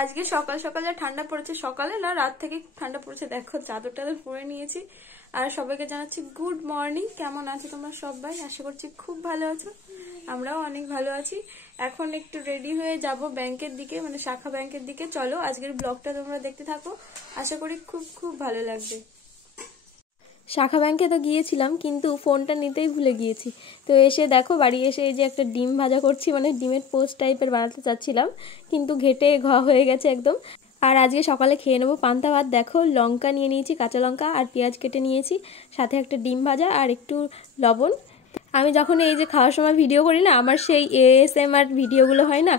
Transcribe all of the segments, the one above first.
আজকে সকাল সকাল যা ঠান্ডা পড়েছে, সকালে না রাত থেকে ঠান্ডা পড়েছে, দেখো চাদর টাদর পরে নিয়েছি। আর সবাইকে জানাচ্ছি গুড মর্নিং। কেমন আছো তোমরা সবাই? আশা করছি খুব ভালো আছো, আমরাও অনেক ভালো আছি। এখন একটু রেডি হয়ে যাব ব্যাংকের দিকে, মানে শাখা ব্যাংকের দিকে। চলো আজকের ব্লগটা তোমরা দেখতে থাকো, আশা করি খুব খুব ভালো লাগবে। শাখা ব্যাংকে তো গিয়েছিলাম, কিন্তু ফোনটা নিতেই ভুলে গিয়েছি। তো এসে দেখো বাড়ি এসে এই যে একটা ডিম ভাজা করছি, মানে ডিমের পোস্ট টাইপের বানাতে চাচ্ছিলাম, কিন্তু ঘেটে হয়ে গেছে একদম। আর আজকে সকালে খেয়ে নেবো পান্তা ভাত। দেখো লঙ্কা নিয়ে নিয়েছি, কাঁচা লঙ্কা আর পেঁয়াজ কেটে নিয়েছি, সাথে একটা ডিম ভাজা আর একটু লবণ। আমি যখন এই যে খাওয়ার সময় ভিডিও করি না, আমার সেই ASMR ভিডিওগুলো হয় না,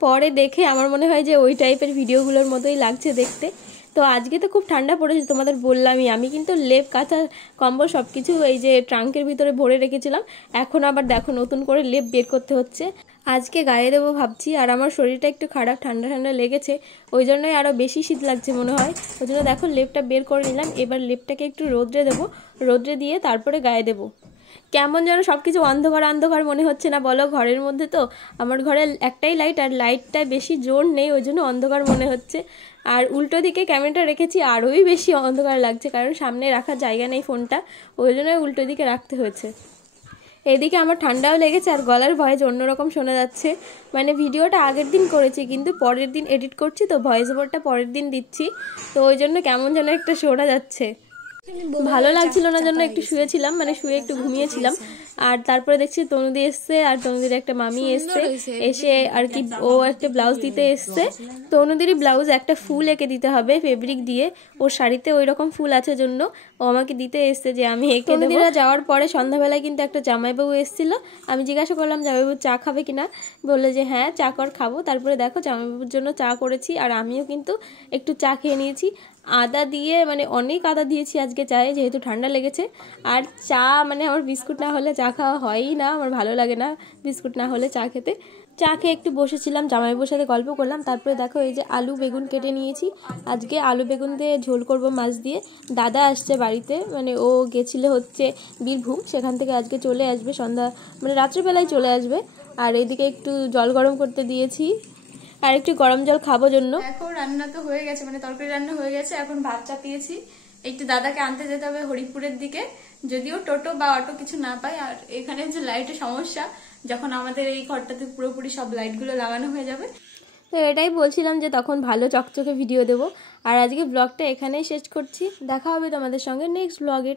পরে দেখে আমার মনে হয় যে ওই টাইপের ভিডিওগুলোর মতোই লাগছে দেখতে। তো আজকে তো খুব ঠান্ডা পড়েছে, তোমাদের বললামই। আমি কিন্তু লেপ কাঁথা কম্বল সব কিছু এই যে ট্রাঙ্কের ভিতরে ভরে রেখেছিলাম। এখন আবার দেখো নতুন করে লেপ বের করতে হচ্ছে। আজকে গায়ে দেবো ভাবছি, আর আমার শরীরটা একটু খারাপ, ঠান্ডা ঠান্ডা লেগেছে, ওই জন্যই আরও বেশি শীত লাগছে মনে হয়। ওই জন্য দেখো লেপটা বের করে নিলাম। এবার লেপটাকে একটু রোদ্রে দেবো, রোদ্রে দিয়ে তারপরে গায়ে দেবো। কেমন যেন সবকিছু অন্ধকার অন্ধকার মনে হচ্ছে না বলো? ঘরের মধ্যে তো আমার ঘরে একটাই লাইট, আর লাইটটায় বেশি জোর নেই, ওই জন্য অন্ধকার মনে হচ্ছে। আর উল্টো দিকে ক্যামেরাটা রেখেছি, আরোই বেশি অন্ধকার লাগছে, কারণ সামনে রাখার জায়গা নেই ফোনটা, ওই জন্য উল্টো দিকে রাখতে হয়েছে। এদিকে আমার ঠান্ডাও লেগেছে, আর গলার ভয়েস অন্যরকম শোনা যাচ্ছে। মানে ভিডিওটা আগের দিন করেছি, কিন্তু পরের দিন এডিট করছি, তো ভয়েস ওভারটা পরের দিন দিচ্ছি, তো ওই জন্য কেমন যেন একটা শোনা যাচ্ছে। ভালো লাগছিল না জন্য একটু শুয়েছিলাম, মানে শুয়ে একটু ঘুমিয়েছিলাম। আর তারপরে দেখছি তনুদি এসছে, আর তনুদির একটা মামি এসছে, এসে আর কি ও একটা ব্লাউজ দিতে এসছে। তনুদিরই ব্লাউজ একটা ফুল এঁকে দিতে হবে ফেব্রিক দিয়ে, ওর শাড়িতে ওই রকম ফুল আছে জন্য ও আমাকে দিতে এসছে যে আমি এঁকে দেবো। তনুদিরা যাওয়ার পরে সন্ধ্যাবেলায় কিন্তু একটা জামাইবাবু এসেছিল। আমি জিজ্ঞাসা করলাম জামাইবাবু চা খাবে কিনা, বললে যে হ্যাঁ চা কর খাবো। তারপরে দেখো জামাইবাবুর জন্য চা করেছি, আর আমিও কিন্তু একটু চা খেয়ে নিয়েছি আদা দিয়ে, মানে অনেক আদা দিয়েছি আজকে চায়ে, যেহেতু ঠান্ডা লেগেছে। আর চা মানে আমার বিস্কুট না হলে চা খাওয়া হয়ই না, আমার ভালো লাগে না বিস্কুট না হলে চা খেতে। চা খেয়ে একটু বসেছিলাম, জামাইবাবুর সাথে গল্প করলাম। তারপরে দেখো এই যে আলু বেগুন কেটে নিয়েছি, আজকে আলু বেগুন দিয়ে ঝোল করব মাছ দিয়ে। দাদা আসছে বাড়িতে, মানে ও গেছিলো হচ্ছে বীরভূম, সেখান থেকে আজকে চলে আসবে সন্ধ্যা, মানে রাত্রিবেলায় চলে আসবে। আর এদিকে একটু জল গরম করতে দিয়েছি, আর একটু গরম জল খাবো জন্য। এখন রান্না তো হয়ে গেছে, মানে তরকারি রান্না হয়ে গেছে, এখন ভাত চাপিয়েছি। একটু দাদাকে আনতে যেতে হবে হরিপুরের দিকে, যদিও টোটো বা অটো কিছু না পাই। আর এখানে যে লাইটের সমস্যা, যখন আমাদের এই ঘরটাতে পুরোপুরি সব লাইটগুলো লাগানো হয়ে যাবে, তো এটাই বলছিলাম যে তখন ভালো চকচকে ভিডিও দেবো। আর আজকে ব্লগটা এখানেই শেষ করছি, দেখা হবে তোমাদের সঙ্গে নেক্সট ব্লগে।